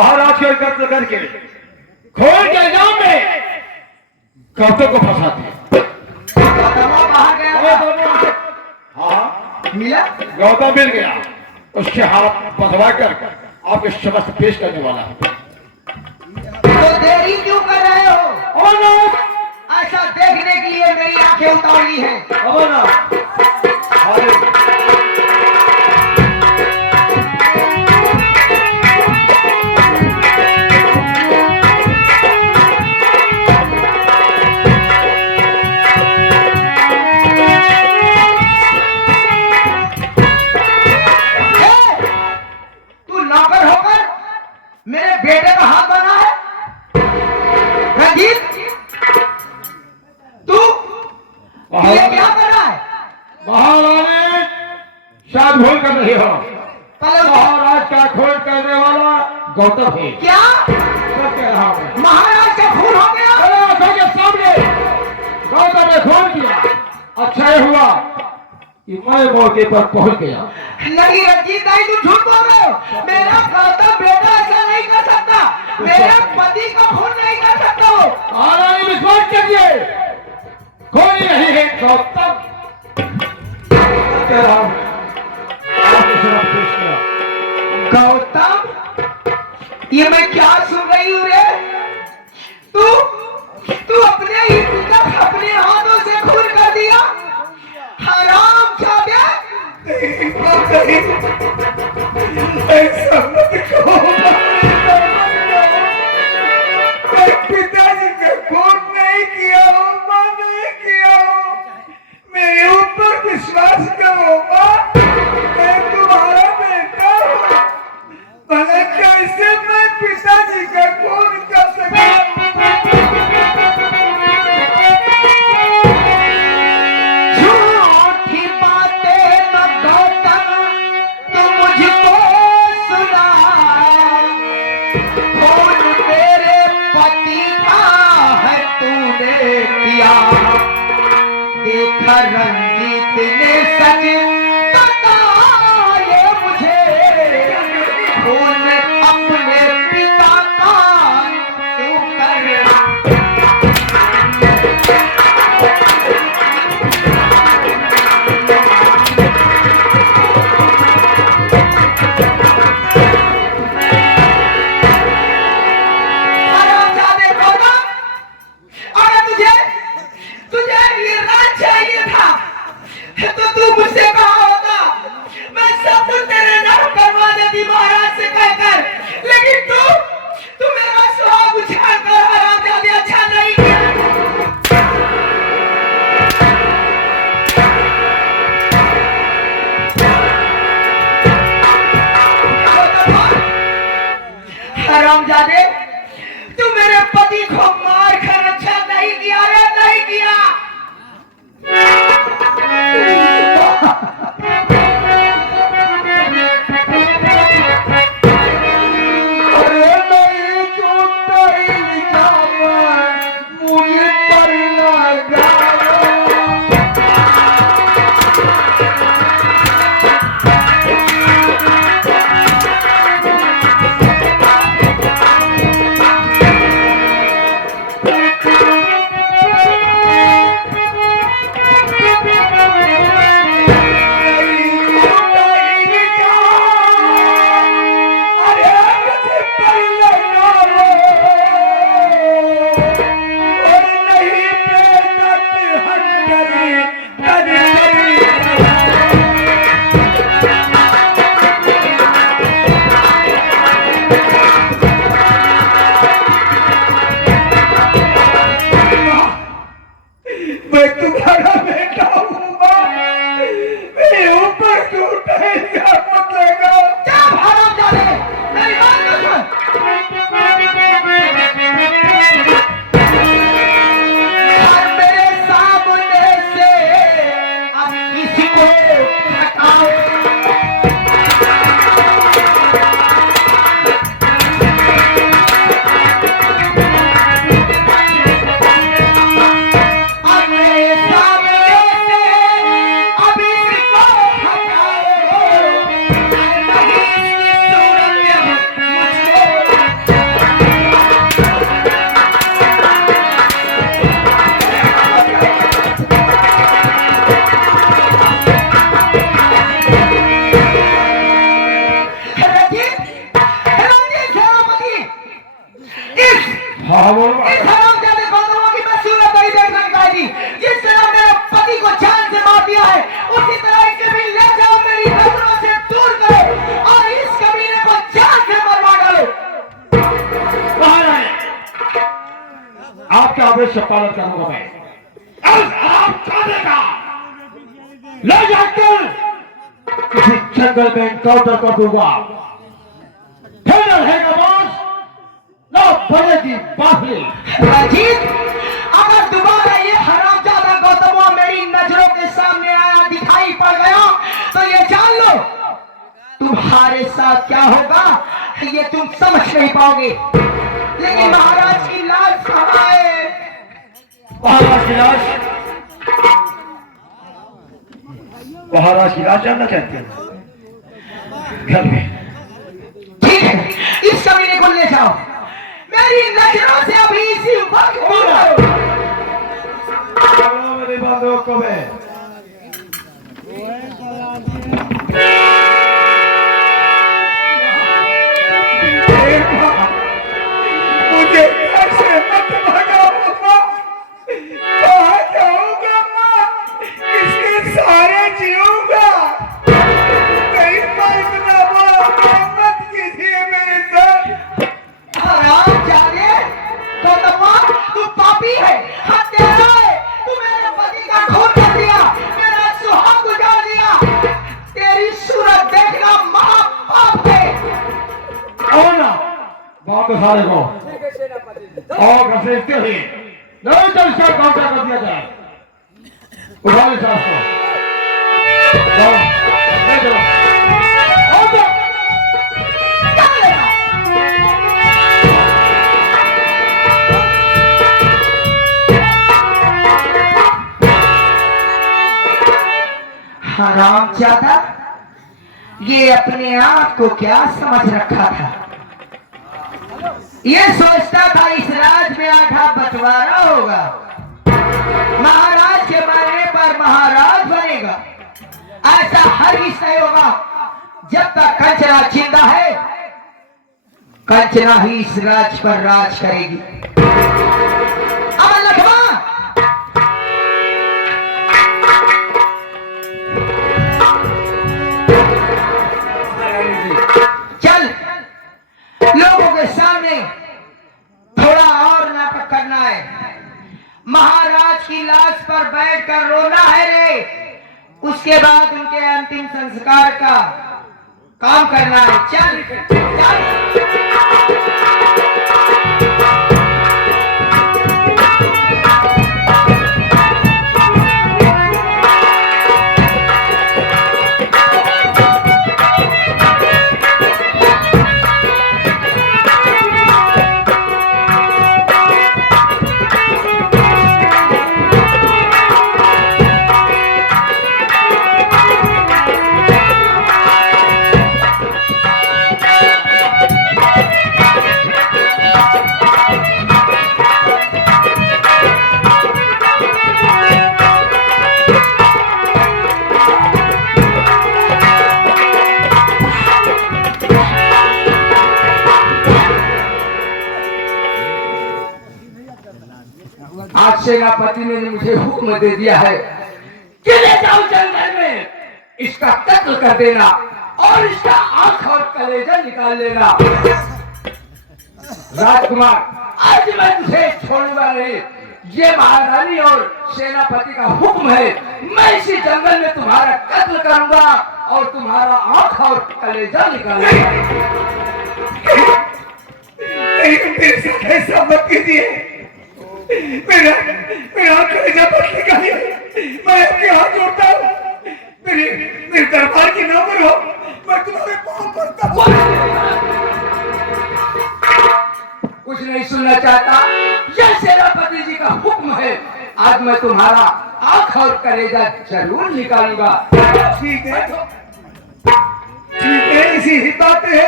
महाराज के कत्ल करके खोल के इल्जाम में गौतम को फंसा दिया। कहाँ गया? हाँ मिला? गौतम मिल गया, उसके हाथ बंधवा कर आपके समस्त पेश करने वाला है। तो देरी क्यों कर रहे हो? और ऐसा देखने के लिए मेरी आंखें उतावली हैं। तू नौकर होकर मेरे बेटे का हाथ बना है? रंजीत, तू ये क्या कर रहा है? महारानी शायद भूल कर रही हो, पहले महाराज का खून करने वाला गौतम है। क्या सब कह रहा हूं, महाराज का खून हो गया? मेरे आंखों के सामने गौतम ने खून किया। अच्छा ही हुआ कि मैं मौके पर पहुंच गया। नहीं रंजीत, नहीं, तू झूठ बोल रहे हो। मेरा गौतम बेटा ऐसा नहीं कर सकता। मेरे पति का खून नहीं कर सकता हो। महारानी विश्वास करिए, कोई नहीं है गौतम। कह रहा हूं, आपके सामने पेश किया। गौतम, ये मैं क्या सुन रही हूँ रे? तू अपने ही पिता अपने हाथों से खून कर दिया? हराम जादे! ऐसा मत कहो। पिताजी ने खून नहीं किया हो, मां नहीं किया हो। मेरे ऊपर विश्वास करो मां, मैं तुम्हारा बेटा हूँ। भला कैसे मैं पिताजी का खून कर सकता? झूठी बातें न गौतम, तू मुझको सुना। खून मेरे पति का है तूने किया। देखा रंजीत ने सच बताए मुझे। खून अपने पिता का क्यों कर? तुझे ये राज चाहिए था तो तू मुझसे कहा होता, मैं सब कुछ तेरे नाम करवा देती महाराज से कहकर। लेकिन तू मेरा सुहाग उछाल कर हरामजादे अच्छा नहीं किया। हरामजादे, तू मेरे पति को मार कर अच्छा नहीं किया रे, नहीं किया। अरे नहीं छूटता ही जावा, मुझे पर ना जावा। आदेश का पालन करूंगा मैं। अब आराम करेगा, ले जाकर किसी जंगल में एनकाउंटर कर दूंगा। फिर रहेगा बॉस, ना बनेगी बाहरी। अजीत, अगर दोबारा ये हरामजादा गौतम मेरी नजरों के सामने आया दिखाई पड़ गया तो ये जान लो तुम्हारे साथ क्या होगा ये तुम समझ नहीं पाओगे। लेकिन महाराज की लाश कहाँ है? महाराज की लाश, महाराज की लाश जानना चाहते हैं? घर में। ठीक है, इस कमीने को ले जाओ, मेरी नजरों से अभी इसी वक्त दूर करो। मेरे बांधो कब है? मुझे ऐसे मत भगाओ माँ, कहाँ जाऊंगा माँ, किसके सहारे जीऊंगा? कहीं पर इतना बड़ा काम मत कीजिए मेरे साथ। हरामजादे, गौतम तू पापी है, हत्यारा है, तू मेरे पति का खून कर दिया, मेरा सुहाग उजाड़ दिया। तेरी सूरत देखना महापाप है। आओ ना, बात सारे को और घसीटते ही नहीं तो इसका काउंटर कर दिया जाए। उठा ले सास को, जाओ, ले चलो, आओ तो। क्या लेगा? हरामजादा, ये अपने आप को क्या समझ रखा था? ये सोचता था इस राज में आधा बंटवारा होगा, महाराज के मरने पर महाराज बनेगा। ऐसा हरगिज नहीं होगा। जब तक कंचना जिंदा है, कंचना ही इस राज पर राज करेगी। अब लखमा, चल, लोगों के सामने थोड़ा और नाटक करना है। महाराज की लाश पर बैठकर रोना है रे। उसके बाद उनके अंतिम संस्कार का काम करना है। चल चल। आज सेनापति ने मुझे हुक्म दे दिया है कि ले जाओ जंगल में, इसका कत्ल कर देना और इसका आंख और कलेजा निकाल लेना। राजकुमार, आज मैं तुझे छोड़ूंगा नहीं। ये महारानी और सेनापति का हुक्म है। मैं इसी जंगल में तुम्हारा कत्ल करूंगा और तुम्हारा आंख और कलेजा निकालूंगा। मेरे साथ ऐसा मत कीजिए। मेरा कलेजा मत निकालिए। मैं आपके हाथ जोड़ता हूँ। मेरे दरबार की नौकर हो, मैं तुम्हारे पाँव पड़ता हूँ। कुछ नहीं सुनना चाहता। यह सेनापति जी का हुक्म है। आज मैं तुम्हारा आंख और कलेजा जरूर निकालूंगा। ठीक है, ठीक है, इसी ही बात है।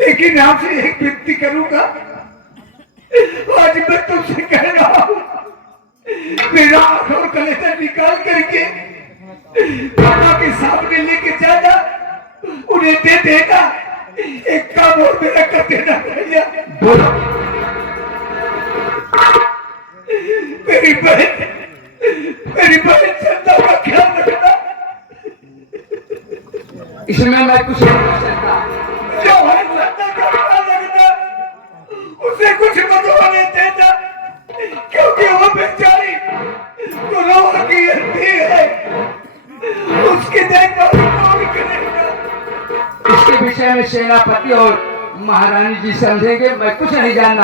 लेकिन आपसे एक विनती करूंगा। आज मैं तुमसे कह रहा हूँ, मेरा आंख और कलेजा निकाल करके पापा के सामने लेके जाना, उन्हें दे देना। एक काम और मेरा कर देना भैया। बोलो। मेरी बहन चंदा का ख्याल रखना। इसमें मैं कुछ नहीं कर सकता। जो है चंदा का ख्याल रखना, उसे कुछ मत होने देना। बेचारी गुनाह की हड्डी है, उसकी देखभाल कौन करेगा? इसके विषय में सेनापति और महारानी जी समझेंगे, मैं कुछ नहीं जानना।